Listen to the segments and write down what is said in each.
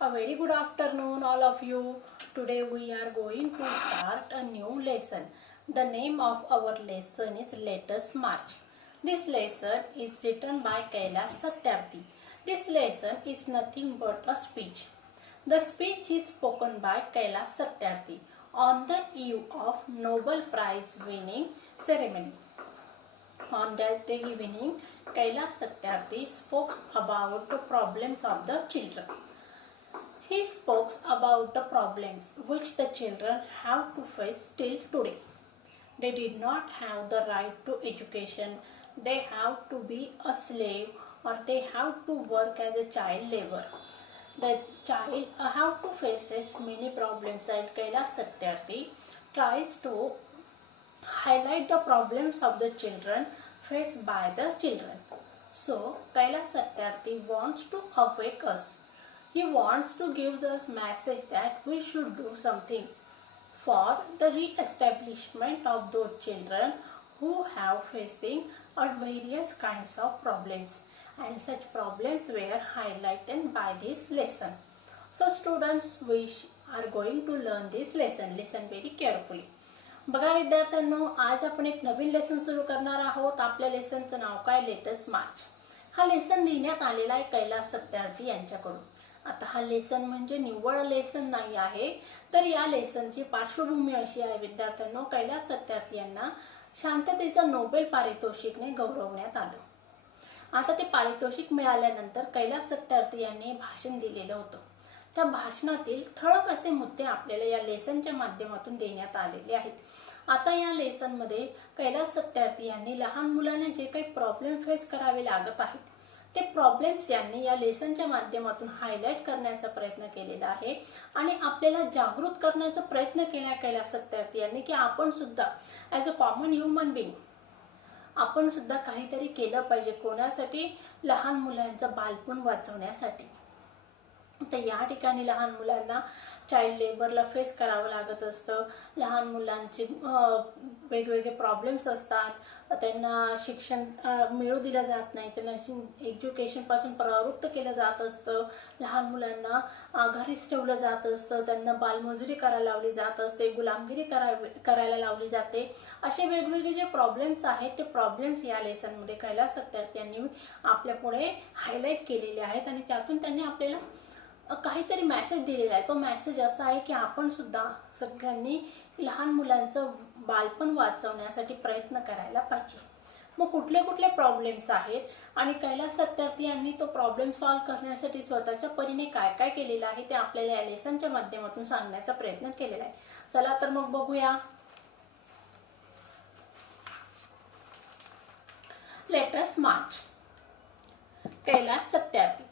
A very good afternoon, all of you. Today we are going to start a new lesson. The name of our lesson is Let Us March. This lesson is written by Kailash Satyarthi. This lesson is nothing but a speech. The speech is spoken by Kailash Satyarthi on the eve of Nobel Prize winning ceremony. On that evening, Kailash Satyarthi spoke about the problems of the children. He spoke about the problems which the children have to face till today. They did not have the right to education. They have to be a slave or they have to work as a child labor. The child have to face many problems that Kailash Satyarthi tries to highlight the problems of the children faced by the children. So Kailash Satyarthi wants to awake us. He wants to give us message that we should do something for the re-establishment of those children who have facing various kinds of problems, and such problems were highlighted by this lesson. So students, we are going to learn this lesson. Listen very carefully. बघा विद्यार्थ्यांनो, आज आपण एक नवीन lesson सुरू करणार आहोत. आपल्या लेसनचं नाव काय? Late us March. हा लेसन लिहिण्यात आलेला आहे कैलास सत्यार्थी यांच्याकडून. आता हा लेसन म्हणजे निव्वळ लेसन नाही आहे, तर या लेसनची पार्श्वभूमी अशी आहे विद्यार्थ्यांनो, कैलास सत्यार्थी यांना शांततेचं नोबेल पारितोषिकने गौरवण्यात आलं. आता ते पारितोषिक मिळाल्यानंतर कैलास सत्यार्थी यांनी भाषण दिलेलं होतं. त्या भाषणातील ठळक असे मुद्दे आपल्याला या लेसनच्या माध्यमातून देण्यात आलेले आहेत. आता या लेसनमध्ये कैलास सत्यार्थी यांनी लहान मुलांना जे काही प्रॉब्लेम फेस करावे लागत आहेत ते प्रॉब्लेम्स यांनी या लेसनच्या माध्यमातून हायलाइट करण्याचा प्रयत्न केलेला आहे आणि आपल्याला जागृत करण्याचा प्रयत्न केला कैलास सत्यार्थी यांनी की आपण सुद्धा as a common human being आपण सुद्धा काहीतरी केलं पाहिजे. कोणासाठी? लहान मुलांचं बालपण वाचवण्यासाठी. तर या ठिकाणी लहान मुलांना चाइल्ड लेबरला फेस करावं लागत असतं. लहान मुलांचे वेगवेगळे प्रॉब्लेम्स असतात. त्यांना शिक्षण मिळू दिलं जात नाही. त्यांना एज्युकेशनपासून प्रवृत्त केलं जात असतं. लहान मुलांना घरीच ठेवलं जात असतं. त्यांना बालमजुरी करायला लावली जात असते. गुलामगिरी करायला लावली जाते. असे वेगवेगळे जे प्रॉब्लेम्स आहेत ते प्रॉब्लेम्स या लेसनमध्ये कैलास सत्यार्थी यांनी आपल्या पुढे हायलाइट केलेले आहेत आणि त्यातून त्यांनी आपल्याला काहीतरी मेसेज दिलेला आहे. तो मेसेज असा आहे की आपण सुद्धा सगळ्यांनी लहान मुलांचं बालपण वाचवण्यासाठी प्रयत्न करायला पाहिजे. मग कुठले कुठले प्रॉब्लेम्स आहेत आणि कैलास सत्यार्थी यांनी तो प्रॉब्लेम सॉल्व्ह करण्यासाठी स्वतःच्या परीने काय काय केलेलं आहे ते आपल्याला या लेसनच्या माध्यमातून सांगण्याचा प्रयत्न केलेला आहे. चला तर मग बघूया. Let us march. Kailash Satyarthi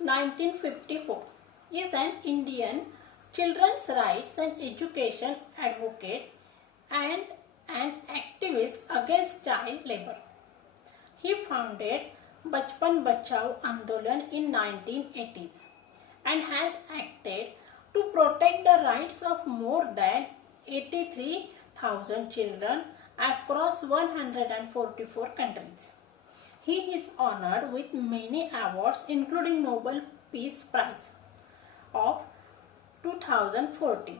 1954 is an Indian children's rights and education advocate and an activist against child labor. He founded Bachpan Bachao Andolan in 1980s and has acted to protect the rights of more than 83,000 children across 144 countries. He is honored with many awards including Nobel Peace Prize of 2014.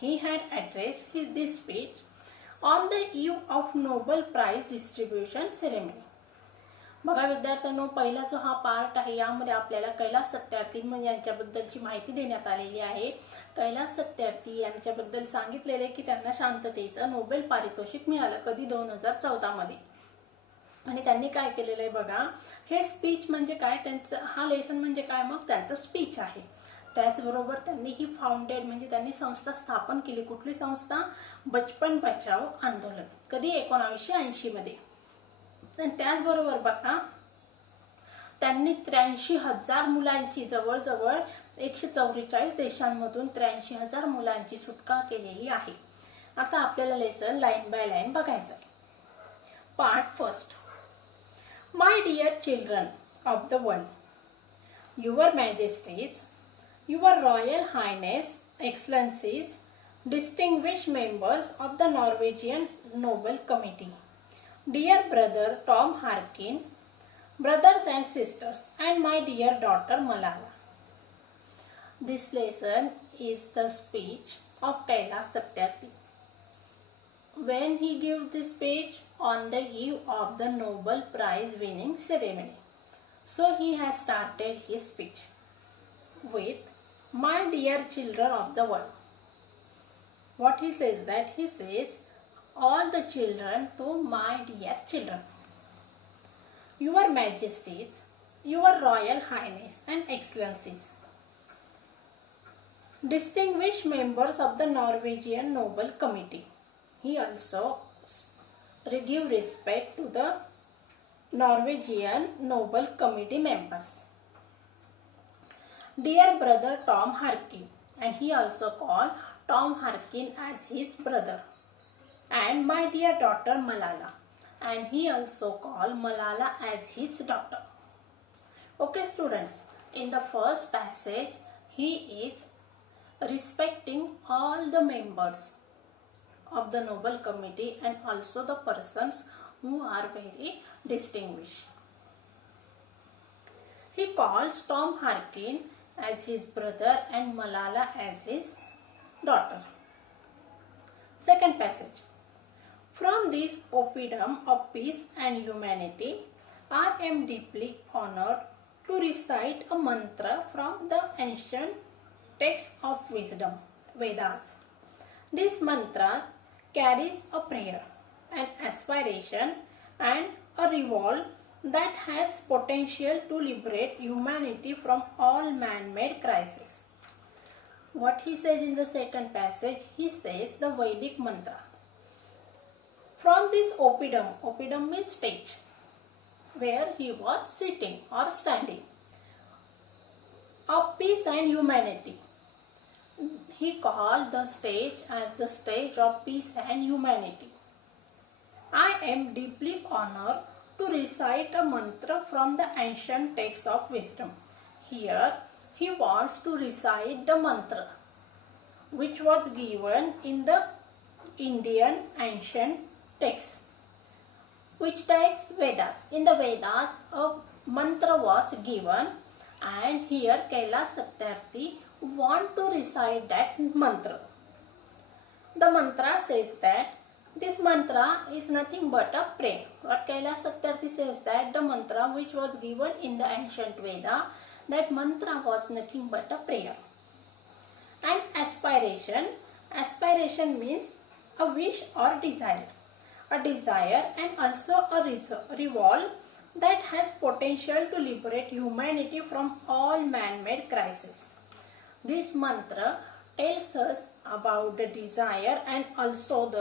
He had addressed this speech on the eve of Nobel Prize distribution ceremony. बघा विद्यार्थ्यांनो, पहिला जो हा part आहे यामध्ये आपल्याला कैलास सत्यार्थी यांच्याबद्दलची माहिती देण्यात आलेली आहे. कैलास सत्यार्थी यांच्याबद्दल सांगितलेले की त्यांना शांततेचं नोबेल पारितोषिक मिळालं. कधी? 2014 मध्ये. आणि त्यांनी काय केलेलं आहे बघा. हे स्पीच म्हणजे काय? त्यांचं हा लेसन म्हणजे काय? मग त्यांचं स्पीच आहे. त्याचबरोबर त्यांनी ही फाउंडेड म्हणजे त्यांनी संस्था स्थापन केली. कुठली संस्था? बचपन बचाओ आंदोलन. कधी? 1980 मध्ये. आणि त्याचबरोबर बघा त्यांनी 83,000 मुलांची जवळजवळ 144 देशांमधून 83,000 मुलांची सुटका केलेली आहे. आता आपल्याला लेसन लाईन बाय लाईन बघायचं आहे. Part first. My dear children of the world, Your Majesties, Your Royal Highness, Excellencies, distinguished members of the Norwegian Nobel Committee, dear brother Tom Harkin, brothers and sisters, and my dear daughter Malala. This lesson is the speech of Kailash Satyarthi. When he gave this speech on the eve of the Nobel Prize winning ceremony. So he has started his speech with, "My dear children of the world." What he says that he says, "All the children to my dear children. Your Majesties, Your Royal Highness and Excellencies, distinguished members of the Norwegian Nobel Committee." He also gave respect to the Norwegian Nobel Committee members. Dear brother Tom Harkin, and he also called Tom Harkin as his brother. And my dear daughter Malala, and he also called Malala as his daughter. Okay students, in the first passage he is respecting all the members of the Nobel Committee and also the persons who are very distinguished. He calls Tom Harkin as his brother and Malala as his daughter. Second passage. From this oppidum of peace and humanity, I am deeply honored to recite a mantra from the ancient text of wisdom, Vedas. This mantra carries a prayer, an aspiration, and a resolve that has potential to liberate humanity from all man-made crises. What he says in the second passage, he says the Vedic mantra. From this oppidum means stage, where he was sitting or standing, of peace and humanity. He called the stage as the stage of peace and humanity. I am deeply honored to recite a mantra from the ancient text of wisdom. Here he wants to recite the mantra which was given in the Indian ancient text. Which text? Vedas. In the Vedas a mantra was given, and here Kailash Satyarthi want to recite that mantra. The mantra says that this mantra is nothing but a prayer. What Kailash Satyarthi says that the mantra which was given in the ancient Veda, that mantra was nothing but a prayer. And aspiration. Aspiration means a wish or desire. A desire and also a resolve that has potential to liberate humanity from all man-made crises. This mantra tells us about the desire and also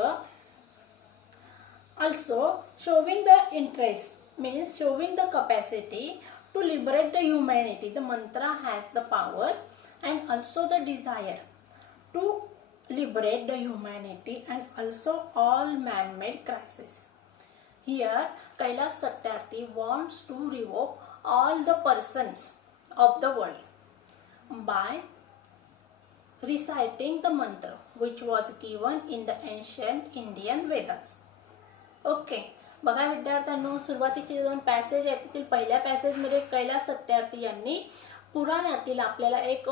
showing the interest, means showing the capacity to liberate the humanity. The mantra has the power and also the desire to liberate the humanity and also all man-made crises. Here Kailash Satyarthi wants to revoke all the persons of the world by reciting the mantra which was given in the ancient Indian Vedas. Okay, बघा विद्यार्थ्यांनो, सुरुवातीचे दोन passage आहेत त्यातील पहिल्या पॅसेजमध्ये कैलाश सत्यार्थी यांनी पुराणातील आपल्याला एक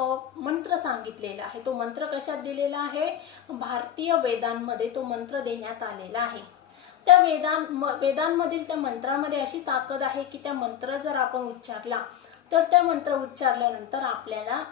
मंत्र सांगितलेला आहे. तो मंत्र कशात दिलेला आहे? भारतीय वेदांमध्ये तो मंत्र देण्यात आलेला आहे. त्या वेदांमधील त्या मंत्रामध्ये अशी ताकद आहे की त्या मंत्र जर आपण उच्चारला तर त्या मंत्र उच्चारल्यानंतर आपल्याला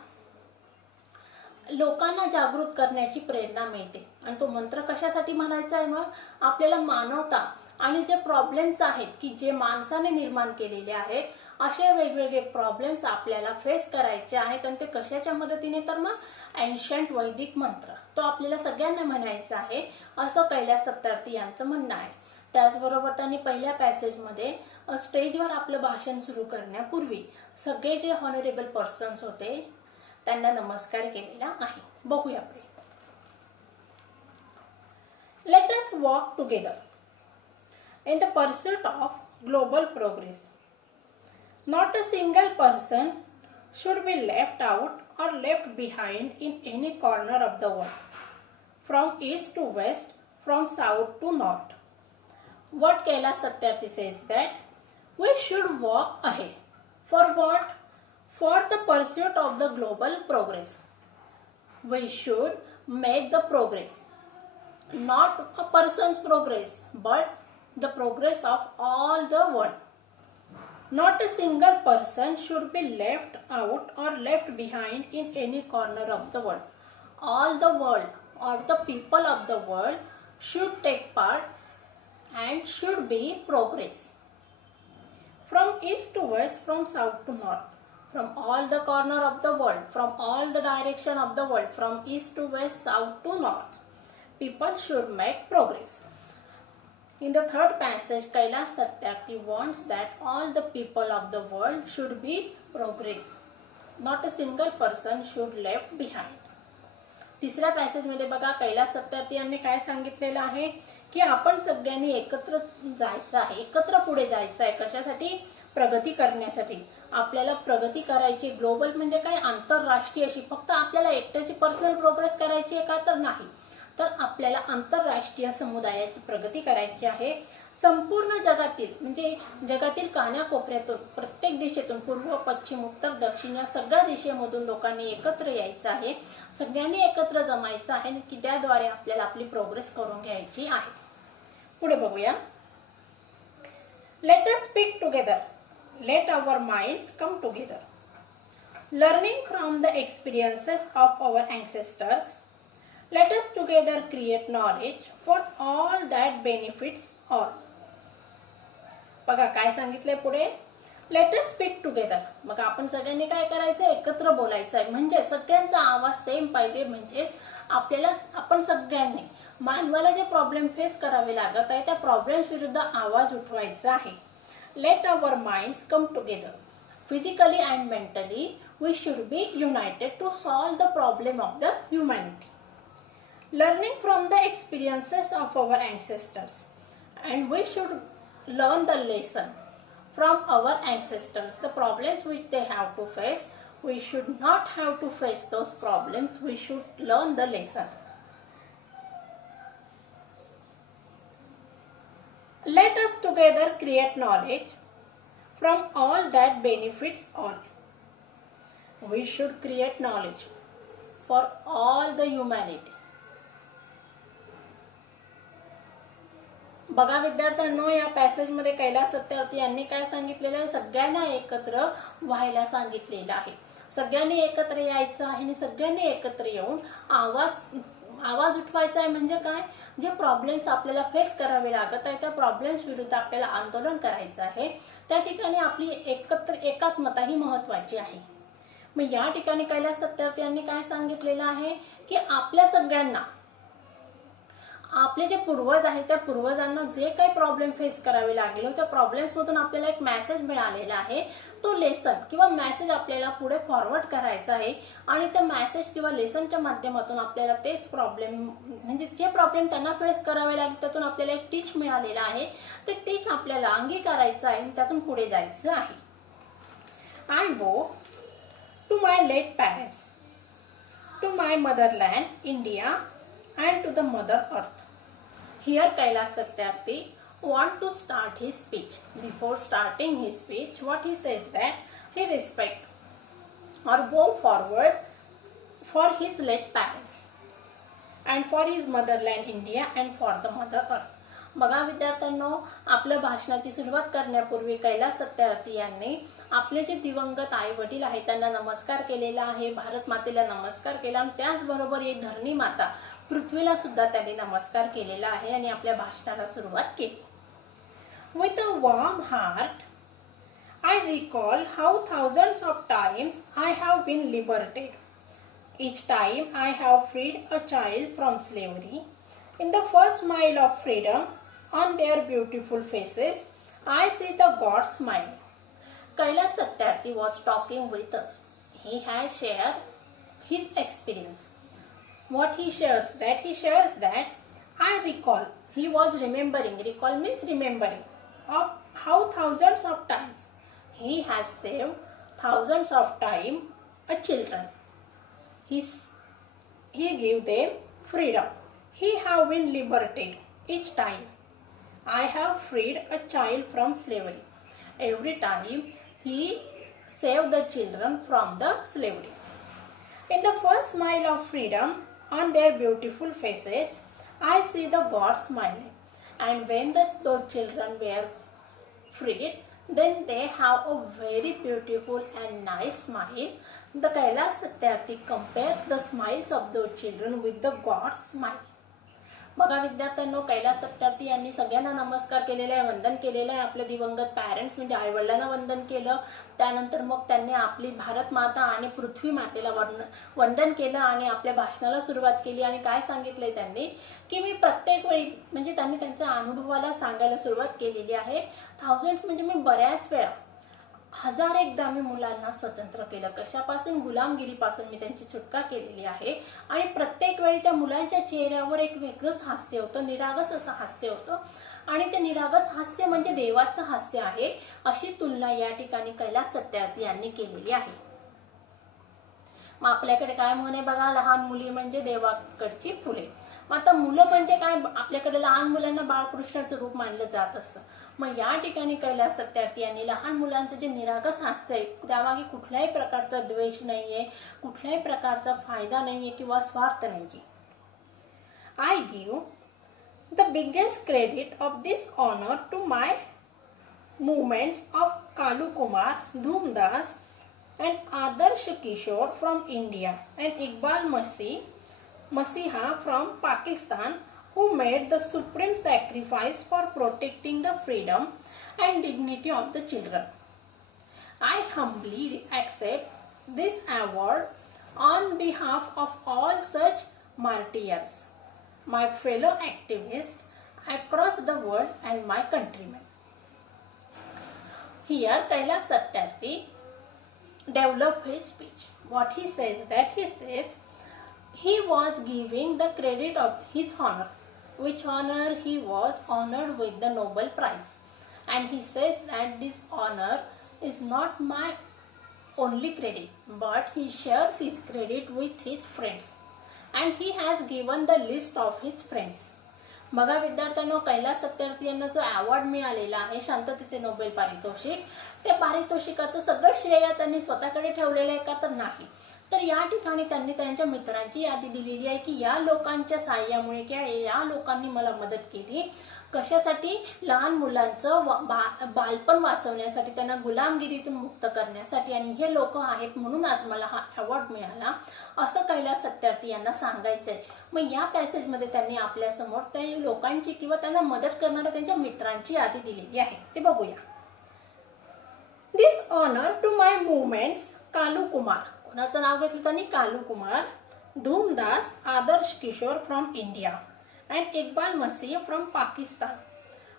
लोकांना जागृत करण्याची प्रेरणा मिळते. आणि तो मंत्र कशासाठी म्हणायचा आहे? मग आपल्याला मानवता आणि जे प्रॉब्लेम्स आहेत की जे माणसाने निर्माण केलेले आहेत, असे वेगवेगळे प्रॉब्लेम्स आपल्याला फेस करायचे आहेत. आणि ते कशाच्या मदतीने? तर मग एन्शंट वैदिक मंत्र तो आपल्याला सगळ्यांना म्हणायचा आहे, असं कैलाश सत्यार्थी यांचं म्हणणं आहे. त्याचबरोबर त्यांनी पहिल्या पॅसेजमध्ये स्टेजवर आपलं भाषण सुरू करण्यापूर्वी सगळे जे हॉनरेबल पर्सन्स होते त्यांना नमस्कार केलेला आहे. बघूया पुढे. Let us walk together in the pursuit of global progress. Not a single person should be left out or left behind in any corner of the world, from east to west, from south to north. What Kailash Satyarthi says that we should walk ahead. For what? For the pursuit of the global progress. we should make the progress. Not a person's progress, but the progress of all the world. Not a single person should be left out or left behind in any corner of the world. All the world or the people of the world should take part and should be progress. From east to west, from south to north, from all the corner of the world, from all the direction of the world, from east to west, south to north, people should make progress. In the third passage, Kailash Satyarthi wants that all the people of the world should be progress. Not a single person should left behind. तिसऱ्या पॅसेजमध्ये बघा कैलास सत्यार्थी यांनी काय सांगितलेलं आहे की आपण सगळ्यांनी एकत्र जायचं आहे, एकत्र पुढे जायचं आहे. कशासाठी? प्रगती करण्यासाठी. आपल्याला प्रगती करायची. ग्लोबल म्हणजे काय? आंतरराष्ट्रीय अशी. फक्त आपल्याला एकट्याची पर्सनल प्रोग्रेस करायची आहे का? तर नाही. तर आपल्याला आंतरराष्ट्रीय समुदायाची प्रगती करायची आहे. संपूर्ण जगातील म्हणजे जगातील कानाकोपऱ्यातून, प्रत्येक दिशेतून, पूर्व, पश्चिम, उत्तर, दक्षिण या सगळ्या दिशेमधून लोकांनी एकत्र यायचं आहे. सगळ्यांनी एकत्र जमायचं आहे की त्याद्वारे आपल्याला आपली प्रोग्रेस करून घ्यायची आहे. पुढे बघूया. Let us speak together. Let our minds come together. Learning from the experiences of our ancestors, let us together create knowledge for all that benefits all. बघा काय सांगितलंय पुढे. Late us speak together. मग आपण सगळ्यांनी काय करायचं? एकत्र बोलायचं आहे. म्हणजे सगळ्यांचा आवाज सेम पाहिजे. म्हणजेच आपल्याला आपण सगळ्यांनी मानवाला जे प्रॉब्लेम फेस करावे लागत आहे त्या प्रॉब्लेम्स विरुद्ध आवाज उठवायचा आहे. Let our minds come together. Physically and mentally we should be united to solve the problem of the humanity. Learning from the experiences of our ancestors, and we should learn the lesson from our ancestors. The problems which they have to face, we should not have to face those problems. We should learn the lesson. Let us together create knowledge from all that benefits all. We should create knowledge for all the humanity. बघा विद्यार्थ्यांनो, या पॅसेजमध्ये कैलास सत्यार्थी यांनी काय सांगितलेलं आहे? सगळ्यांना एकत्र व्हायला सांगितलेलं आहे. सगळ्यांनी एकत्र यायचं आहे आणि सगळ्यांनी एकत्र येऊन आवाज उठवायचा आहे. म्हणजे काय? जे प्रॉब्लेम्स आपल्याला फेस करावे लागत आहे त्या प्रॉब्लेम्स विरुद्ध आपल्याला आंदोलन करायचं आहे. त्या ठिकाणी आपली एकात्मता ही महत्वाची आहे. मग या ठिकाणी कैलास सत्यार्थी यांनी काय सांगितलेलं आहे की आपल्या सगळ्यांना, आपले जे पूर्वज आहेत त्या पूर्वजांना जे काही प्रॉब्लेम फेस करावे लागले त्या प्रॉब्लेम्स मधून आपल्याला एक मेसेज मिळालेला आहे. तो लेसन किंवा मेसेज आपल्याला पुढे फॉरवर्ड करायचा आहे आणि त्या मेसेज किंवा लेसनच्या माध्यमातून आपल्याला तेच प्रॉब्लेम म्हणजे जे प्रॉब्लेम त्यांना फेस करावे लागले त्यातून आपल्याला एक टीच मिळालेला आहे. ते टीच आपल्याला अंगीकारायचं आहे आणि त्यातून पुढे जायचं आहे. I go to my late parents, to my motherland India and to the mother earth. Here Kailash Satyarthi want to start his speech. Before starting his speech, what he says that he respect or go forward for his late parents and for his motherland India and for the mother earth. बघा विद्यार्थ्यांनो, आपल्या भाषणाची सुरुवात करण्यापूर्वी कैलास सत्यार्थी यांनी आपले जे दिवंगत आई वडील आहेत त्यांना नमस्कार केलेला आहे. भारत मातेला नमस्कार केला आणि त्याचबरोबर एक धरणी माता पृथ्वीला सुद्धा त्यांनी नमस्कार केलेला आहे आणि आपल्या भाषणाला सुरुवात केली. With a warm heart, I recall how thousands of times I have been liberated. Each time I have freed a child from slavery. In the first smile of freedom, on their beautiful faces, I see the God smiling. Kailash Satyarthi was talking with us. He has shared his experience. What he shares that I recall. He was remembering. Recall means remembering of how thousands of times he has saved thousands of time a children. He gave them freedom. He have been liberated each time. I have freed a child from slavery. Every time he saved the children from the slavery. In the first smile of freedom on their beautiful faces, I see the God smiling. And when those children were freed, then they have a very beautiful and nice smile. The Kailash Satyarthi compares the smiles of those children with the God's smile. बघा विद्यार्थ्यांनो, कैलास सत्यार्थी यांनी सगळ्यांना नमस्कार केलेला आहे, वंदन केलेलं आहे. आपले दिवंगत पॅरेंट्स म्हणजे आईवडिलांना वंदन केलं. त्यानंतर मग त्यांनी आपली भारत माता आणि पृथ्वी मातेला वंदन केलं आणि आपल्या भाषणाला सुरुवात केली. आणि काय सांगितलंय त्यांनी की मी प्रत्येक वेळी म्हणजे त्यांनी त्यांच्या अनुभवाला सांगायला सुरुवात केलेली आहे. थाउजंड्स म्हणजे मी बऱ्याच वेळा हजार एकदा मी मुलांना स्वतंत्र केलं. कशापासून? गुलामगिरीपासून मी त्यांची सुटका केलेली आहे. आणि प्रत्येक वेळी त्या मुलांच्या चेहऱ्यावर एक वेगळंच हास्य होतं, निरागस असं हास्य होतं. आणि ते निरागस हास्य म्हणजे देवाचं हास्य आहे, अशी तुलना या ठिकाणी कैलास सत्यार्थी यांनी केलेली आहे. मग आपल्याकडे काय म्हणे बघा, लहान मुली म्हणजे देवाकडची फुले. मग आता मुलं म्हणजे काय, आपल्याकडे लहान मुलांना बाळकृष्णाचं रूप मानलं जात असतं. मग या ठिकाणी कैलास सत्यार्थी यांनी लहान मुलांचं जे निरागस हास्य आहे, त्यामागे कुठल्याही प्रकारचा द्वेष नाहीये, कुठल्याही प्रकारचा फायदा नाहीये किंवा स्वार्थ नाहीये. I give the biggest credit of this honour to my movements of Kalu Kumar, Dhumdas and Adarsh Kishore from India and Iqbal Masiha from Pakistan, who made the supreme sacrifice for protecting the freedom and dignity of the children. I humbly accept this award on behalf of all such martyrs, my fellow activists across the world and my countrymen. Here Kailash Satyarthi developed his speech. What he says he was giving the credit of his honor, which honor he was honored with the Nobel Prize. And he says that this honor is not my only credit, but he shares his credit with his friends. And he has given the list of his friends. बघा विद्यार्थ्यांनो, कैलास सत्यार्थी यांना जो award मिळालेला आहे शांततेचे Nobel पारितोषिक, त्या पारितोषिकाचं सगळं श्रेय त्यांनी स्वतःकडे ठेवलेलं आहे का? तर नाही. तर या ठिकाणी त्यांनी त्यांच्या मित्रांची यादी दिलेली आहे की या लोकांच्या साहाय्यामुळे किंवा या लोकांनी मला मदत केली. कशासाठी? लहान मुलांचं बालपण वाचवण्यासाठी, त्यांना गुलामगिरीतून मुक्त करण्यासाठी. आणि हे लोक आहेत म्हणून आज मला हा अवॉर्ड मिळाला, असं कैलास सत्यार्थी यांना सांगायचंय. मग या पॅसेजमध्ये त्यांनी आपल्या समोर त्या लोकांची किंवा त्यांना मदत करणाऱ्या त्यांच्या मित्रांची यादी दिलेली आहे, ते बघूया. This honour to my movements Kalu Kumar, कोणाचं नाव घेतलं त्यांनी? Kalu Kumar. Dhumdas, Adarsh Kishor from India and Iqbal Masih from Pakistan.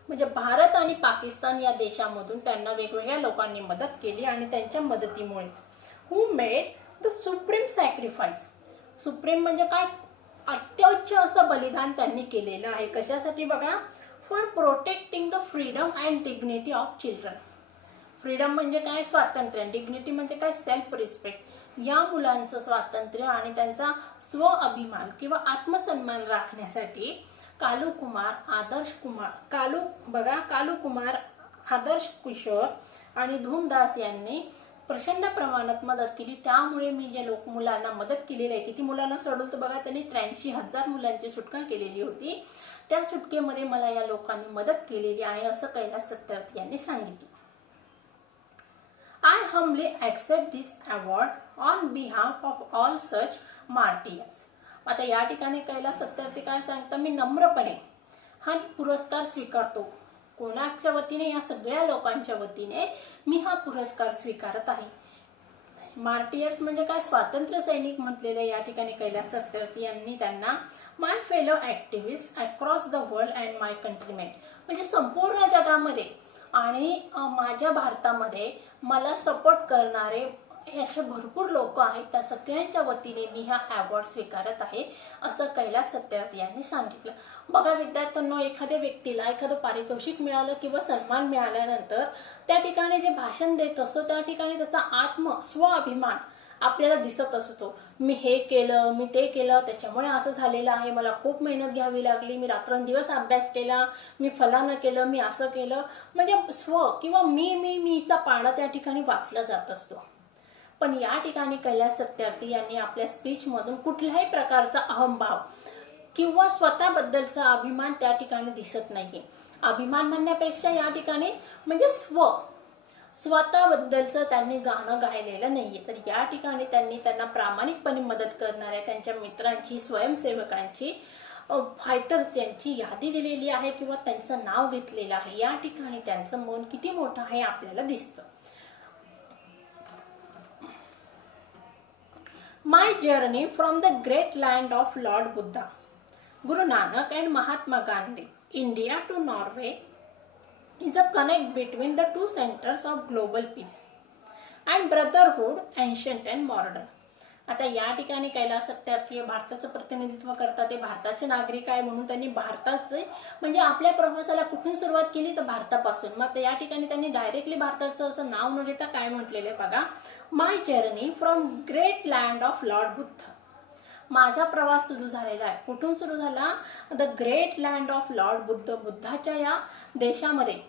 म्हणजे भारत आणि पाकिस्तान या देशामधून त्यांना वेगवेगळ्या लोकांनी मदत केली आणि त्यांच्या मदतीमुळेच. Who made the supreme sacrifice. Supreme म्हणजे काय? अत्युच्च असं बलिदान त्यांनी केलेलं आहे. कशासाठी? बघा, for protecting the freedom and dignity of children. Freedom म्हणजे काय? स्वातंत्र्य. डिग्निटी म्हणजे काय? Self respect. या मुलांचं स्वातंत्र्य आणि त्यांचा स्व अभिमान किंवा आत्मसन्मान राखण्यासाठी कालू कुमार, आदर्श किशोर आणि धूमदास यांनी प्रचंड प्रमाणात मदत केली. त्यामुळे मी जे मुलांना मदत केलेली आहे, किती मुलांना सोडवलं तर बघा, त्यांनी 83,000 मुलांची सुटका केलेली होती. त्या सुटकेमध्ये मला या लोकांनी मदत केलेली आहे, असं कैलास सत्यार्थी यांनी सांगितलं. I humbly accept this award on behalf of all such martyrs. आता या ठिकाणी कैलास सत्यार्थी काय सांगतात? मी नम्रपणे हा पुरस्कार स्वीकारतो. कोणाच्या वतीने? या सगळ्या लोकांच्या वतीने मी हा पुरस्कार स्वीकारत आहे. मार्टियर्स म्हणजे काय? स्वातंत्र्य सैनिक म्हटलेले या ठिकाणी कैलास सत्यार्थी यांनी त्यांना. My fellow activist across the world and my countrymen, म्हणजे संपूर्ण जगामध्ये आणि माझ्या भारतामध्ये मला सपोर्ट करणारे असे भरपूर लोक आहेत. त्या सगळ्यांच्या वतीने मी हा अवॉर्ड स्वीकारत आहे, असं कैलास सत्यार्थी यांनी सांगितलं. बघा विद्यार्थ्यांनो, एखाद्या व्यक्तीला एखादं पारितोषिक मिळालं किंवा सन्मान मिळाल्यानंतर त्या ठिकाणी जे भाषण देत असतो त्या ठिकाणी त्याचा स्वाभिमान आपल्याला दिसत असतो. मी हे केलं, मी ते केलं, त्याच्यामुळे असं झालेलं आहे, मला खूप मेहनत घ्यावी लागली, मी रात्रंदिवस अभ्यास केला, मी फलानं केलं, मी असं केलं. म्हणजे स्व किंवा मीचा पाडा त्या ठिकाणी वाचला जात असतो. पण या ठिकाणी कैलास सत्यार्थी यांनी आपल्या स्पीचमधून कुठल्याही प्रकारचा अहंभाव किंवा स्वतःबद्दलचा अभिमान त्या ठिकाणी दिसत नाहीये. अभिमान म्हणण्यापेक्षा या ठिकाणी म्हणजे स्वतःबद्दलचं त्यांनी गाणं गायलेलं नाहीये. तर या ठिकाणी त्यांनी त्यांना प्रामाणिकपणे मदत करणाऱ्या त्यांच्या मित्रांची, स्वयंसेवकांची, फायटर्स यांची यादी दिलेली आहे किंवा त्यांचं नाव घेतलेलं आहे. या ठिकाणी त्यांचं मन किती मोठं आहे आपल्याला दिसतं. My journey from the great land of Lord Buddha, Guru Nanak and Mahatma Gandhi, India to Norway is a connect between the two centers of global peace and brotherhood, ancient and modern. आता या ठिकाणी कैलास सत्यार्थी भारताचं प्रतिनिधित्व करतात. ते भारताचे नागरिक आहे म्हणून त्यांनी भारताचे म्हणजे आपल्या प्रवासाला कुठून सुरुवात केली तर भारतापासून. मग या ठिकाणी त्यांनी डायरेक्टली भारताचं असं नाव न घेता काय म्हटलेलं आहे बघा, my journey from great land of Lord Buddha. माझा प्रवास सुरू झालेला आहे. कुठून सुरू झाला? The great land of Lord Buddha, बुद्धाच्या या देशामध्ये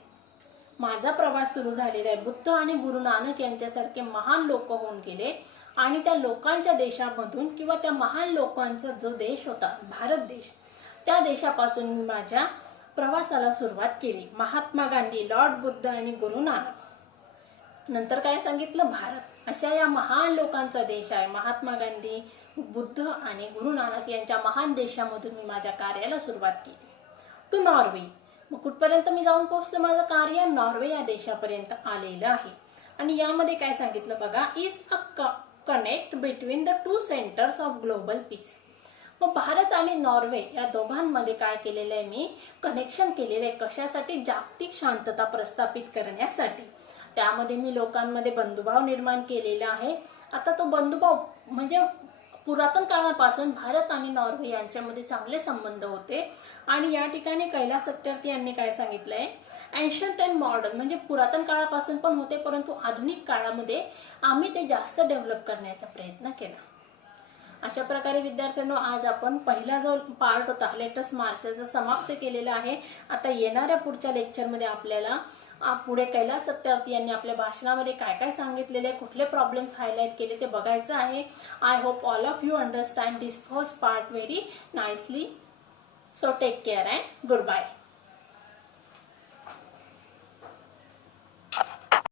माझा प्रवास सुरू झालेला आहे. बुद्ध आणि गुरु नानक यांच्यासारखे महान लोक होऊन गेले आणि त्या लोकांच्या देशामधून किंवा त्या महान लोकांचा जो देश होता भारत देश, त्या देशापासून मी माझ्या प्रवासाला सुरुवात केली. महात्मा गांधी, लॉर्ड बुद्ध आणि गुरु नानक, नंतर काय सांगितलं, भारत. अशा या महान लोकांचा देश आहे. महात्मा गांधी, बुद्ध आणि गुरु नानक यांच्या महान देशामधून मी माझ्या कार्याला सुरुवात केली. टू नॉर्वे, मग कुठपर्यंत मी जाऊन पोहोचलो? माझं कार्य नॉर्वे या देशापर्यंत आलेलं आहे. आणि यामध्ये काय सांगितलं बघा, is a connect between the two centres of global piece. मग भारत आणि नॉर्वे या दोघांमध्ये काय केलेलं आहे, मी कनेक्शन केलेलं आहे. कशासाठी? जागतिक शांतता प्रस्थापित करण्यासाठी. त्यामध्ये मी लोकांमध्ये बंधुभाव निर्माण केलेला आहे. आता तो बंधुभाव म्हणजे पुरातन काळापासून भारत आणि नॉर्वे यांच्यामध्ये चांगले संबंध होते. आणि या ठिकाणी कैलास सत्यार्थी यांनी काय सांगितलंय, एन्शंट अँड मॉडर्न, म्हणजे पुरातन काळापासून पण होते परंतु आधुनिक काळामध्ये आम्ही ते जास्त डेव्हलप करण्याचा प्रयत्न केला. अशा प्रकारे विद्यार्थ्यांनो आज आपण पहिला जो पार्ट होता लेटेस्ट मार्चचा समाप्त केलेला आहे. आता येणाऱ्या पुढच्या लेक्चरमध्ये आपल्याला पुढे कैलास सत्यार्थी यांनी आपल्या भाषणामध्ये काय काय सांगितलेले, कुठले प्रॉब्लेम्स हायलाइट केले ते बघायचं आहे. I hope all of you understand this first part very nicely. So take care and good bye.